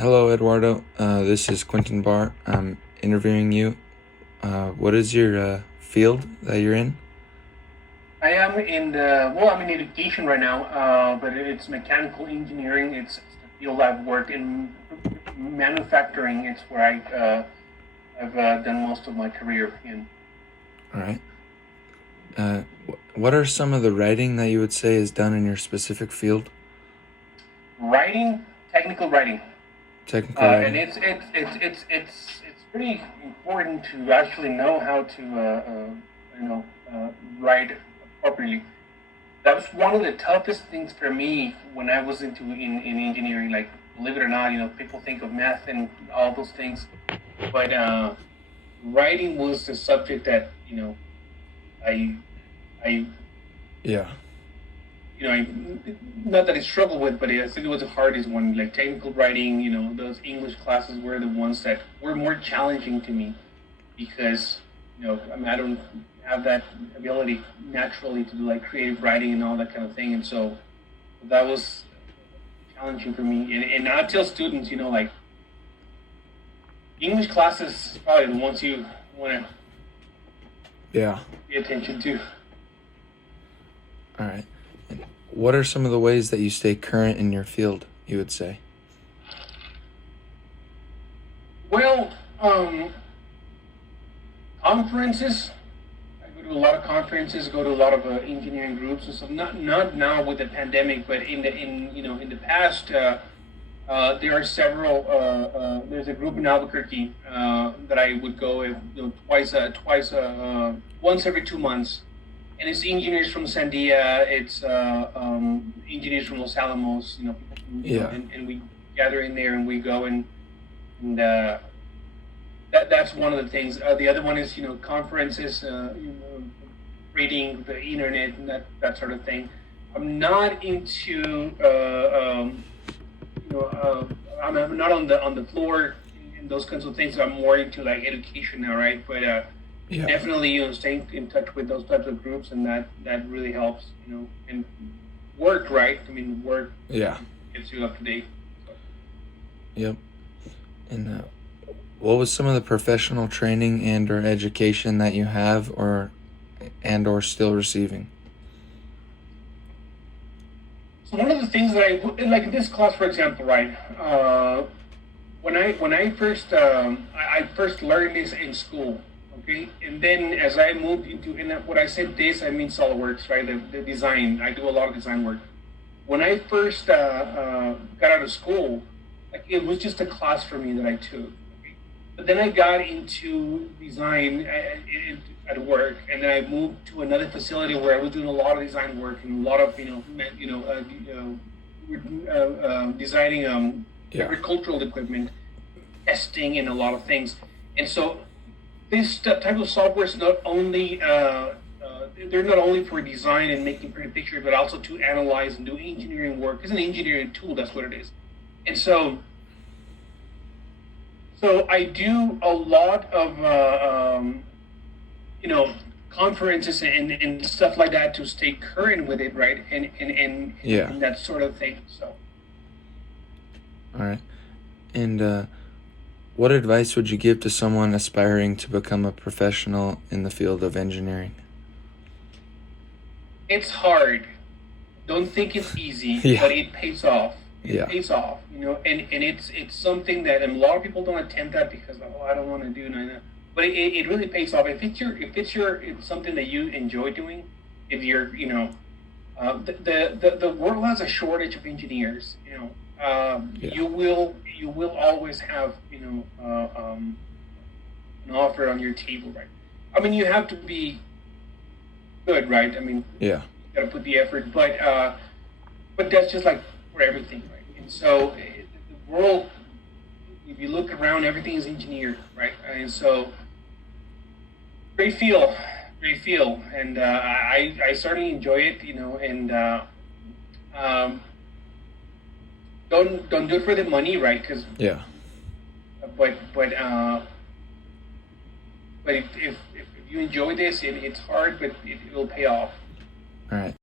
Hello, Eduardo. This is Quentin Barr. I'm interviewing you. What is your field that you're in? I'm in education right now, but it's mechanical engineering. It's the field I've worked in. Manufacturing. It's where I've done most of my career in. All right. What are some of the writing that you would say is done in your specific field? Writing, technical writing, Technical and writing? it's pretty important to actually know how to write properly. That was one of the toughest things for me when I was in engineering. Like, believe it or not, people think of math and all those things, but writing was the subject that I I Yeah. I, not that I struggled with, but I think it was the hardest one. Like technical writing, those English classes were the ones that were more challenging to me because I don't have that ability naturally to do like creative writing and all that kind of thing, and so that was challenging for me. And I tell students, like English classes is probably the ones you want to Yeah. pay attention to. All right. And what are some of the ways that you stay current in your field, you would say? Well, conferences. I go to a lot of conferences. Go to a lot of engineering groups and stuff. Not now with the pandemic, but in the past, there are several. There's a group in Albuquerque that I would go once every 2 months, and it's engineers from Sandia. It's engineers from Los Alamos. People from, Yeah. and we gather in there and we go and that's one of the things. The other one is conferences, reading the internet and that sort of thing. I'm not into I'm not on the floor in those kinds of things. I'm more into like education now, right? But Yeah. definitely staying in touch with those types of groups, and that really helps. And work, right? I mean, work Yeah. gets you up to date. So. Yep. And what was some of the professional training and or education that you have or still receiving? So one of the things that like in this class, for example, right? When I first I first learned this in school, okay, and then as I moved into when I said this, I mean SolidWorks, right? The design. I do a lot of design work. When I first got out of school, like it was just a class for me that I took. Okay? But then I got into design at work, and then I moved to another facility where I was doing a lot of design work and a lot of designing Yeah. agricultural equipment, testing, and a lot of things. And so this type of software is not only they're not only for design and making pretty pictures, but also to analyze and do engineering work. It's an engineering tool. That's what it is. And so I do a lot of conferences and stuff like that to stay current with it, right? Yeah. And that sort of thing. So. All right. And what advice would you give to someone aspiring to become a professional in the field of engineering? It's hard. Don't think it's easy, Yeah. but it pays off. It Yeah. pays off, and it's something that and a lot of people don't attempt that because I don't want to do that. But it really pays off if it's something that you enjoy doing. If you're the world has a shortage of engineers. Yeah. You will always have an offer on your table, right? I mean, you have to be good, right? I mean, Yeah. you got to put the effort, but that's just like for everything, right? And so the world, if you look around, everything is engineered, right? And so great feel, and I certainly enjoy it, and um, don't do it for the money, right? Because Yeah. but but uh, but if you enjoy this, it's hard, but it will pay off. All right.